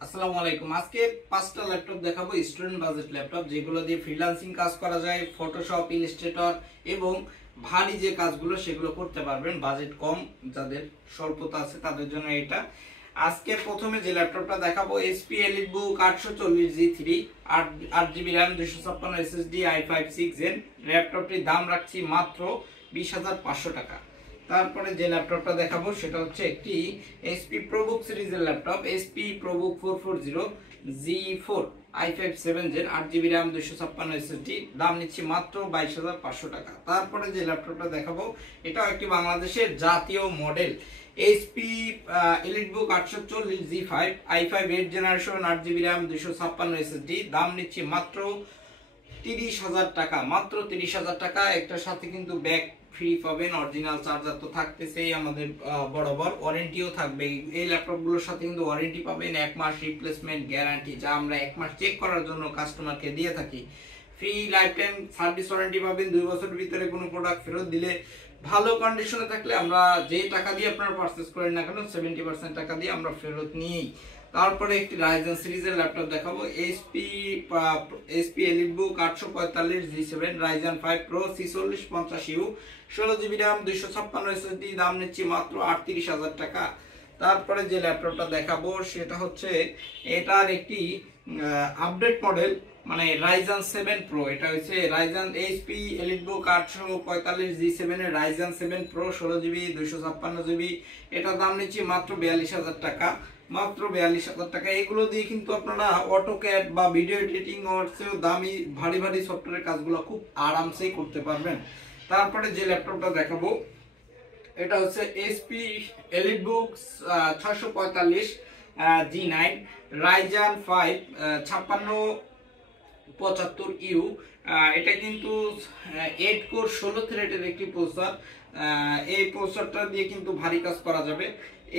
আসসালামু আলাইকুম। আজকে পাঁচটা ল্যাপটপ দেখাবো, স্টুডেন্ট বাজেট ল্যাপটপ, যেগুলো দিয়ে ফ্রিল্যান্সিং কাজ করা যায়, ফটোশপ, ইলাস্ট্রেটর এবং ভারী যে কাজগুলো সেগুলো করতে পারবেন। বাজেট কম, যাদের স্বল্পতা আছে তাদের জন্য এটা। আজকে প্রথমে যে ল্যাপটপটা দেখাবো HP EliteBook 840G3, 8GB RAM, 256 SSD, i5 6 Gen। ল্যাপটপটির দাম রাখছি মাত্র 20,500 টাকা। তারপরে যে ল্যাপটপটা দেখাবো সেটা হচ্ছে একটি HP ProBook সিরিজের laptop, HP ProBook 440G4, i5 7 Gen, 8GB RAM, 256 SSD, দাম নিচ্ছি মাত্র 22,500 টাকা। তারপরে যে ল্যাপটপটা দেখাবো এটাও একটি বাংলাদেশের জাতীয় model, HP EliteBook 840G5, i5 8 generation, 8GB RAM, 256 SSD, দাম নিচ্ছি মাত্র 30,000 টাকা। মাত্র 30,000 টাকা। একটার সাথে কিন্তু ব্যাক ফ্রি পাবেন, অরিজিনাল চার্জার তো থাকতেছেই, আমাদের বরাবর ওয়ারেন্টিও থাকবে। এই ল্যাপটপগুলোর সাথে কিন্তু ওয়ারেন্টি পাবেন, 1 মাস রিপ্লেসমেন্ট গ্যারান্টি, যা আমরা 1 মাস চেক করার জন্য কাস্টমারকে দিয়ে থাকি। Free life time service warranty পাবেন, 2 বছরের ভিতরে কোনো প্রোডাক্ট ফেরত দিলে, ভালো কন্ডিশনে থাকলে আমরা যে টাকা দিয়ে আপনারা পারচেজ করেন না কেন 70% টাকা দিয়ে আমরা ফেরত নিই। তারপরে একটি রাইজেন সিরিজের ল্যাপটপ দেখাবো, HP EliteBook 845G7, Ryzen 5 Pro, 4650U, 16GB RAM, 256 SSD, দাম নিচ্ছি মাত্র 38,000 টাকা। তারপরে যে ল্যাপটপটা দেখাবো সেটা হচ্ছে এটার একটি আপডেট মডেল, মানে Ryzen 7 Pro। এটা হচ্ছে Ryzen HP EliteBook 845G7 এর Ryzen 7 Pro, 16GB, 256GB, এটা দাম নিচ্ছি মাত্র 42,000 টাকা। মাত্র 42,000 টাকা। এগুলো দিয়ে কিন্তু আপনারা অটোক্যাড বা ভিডিও এডিটিং এর চেয়েও দামি ভারী ভারী সফটওয়্যারের কাজগুলো খুব আরামসেই করতে পারবেন। তারপরে যে ল্যাপটপটা দেখাবো এটা হচ্ছে HP EliteBook 645G9, Ryzen 5 5675U, এটা কিন্তু 8 কোর 16 থ্রেডের একটি প্রসেসর। এই প্রসেসরটা দিয়ে কিন্তু ভারী কাজ করা যাবে।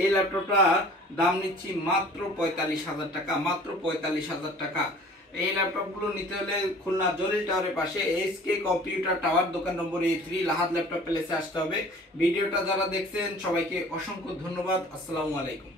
এই ল্যাপটপটা দাম নিচ্ছি মাত্র 45,000 টাকা। মাত্র 45,000 টাকা। এই ল্যাপটপগুলো নিতে হলে খুলনা জলিল টাওয়ারের পাশে SK কম্পিউটার টাওয়ার, দোকান নম্বর A3, লাহাদ ল্যাপটপ প্লেসে আসতে হবে। ভিডিওটা যারা দেখছেন সবাইকে অসংখ্য ধন্যবাদ। আসসালামু আলাইকুম।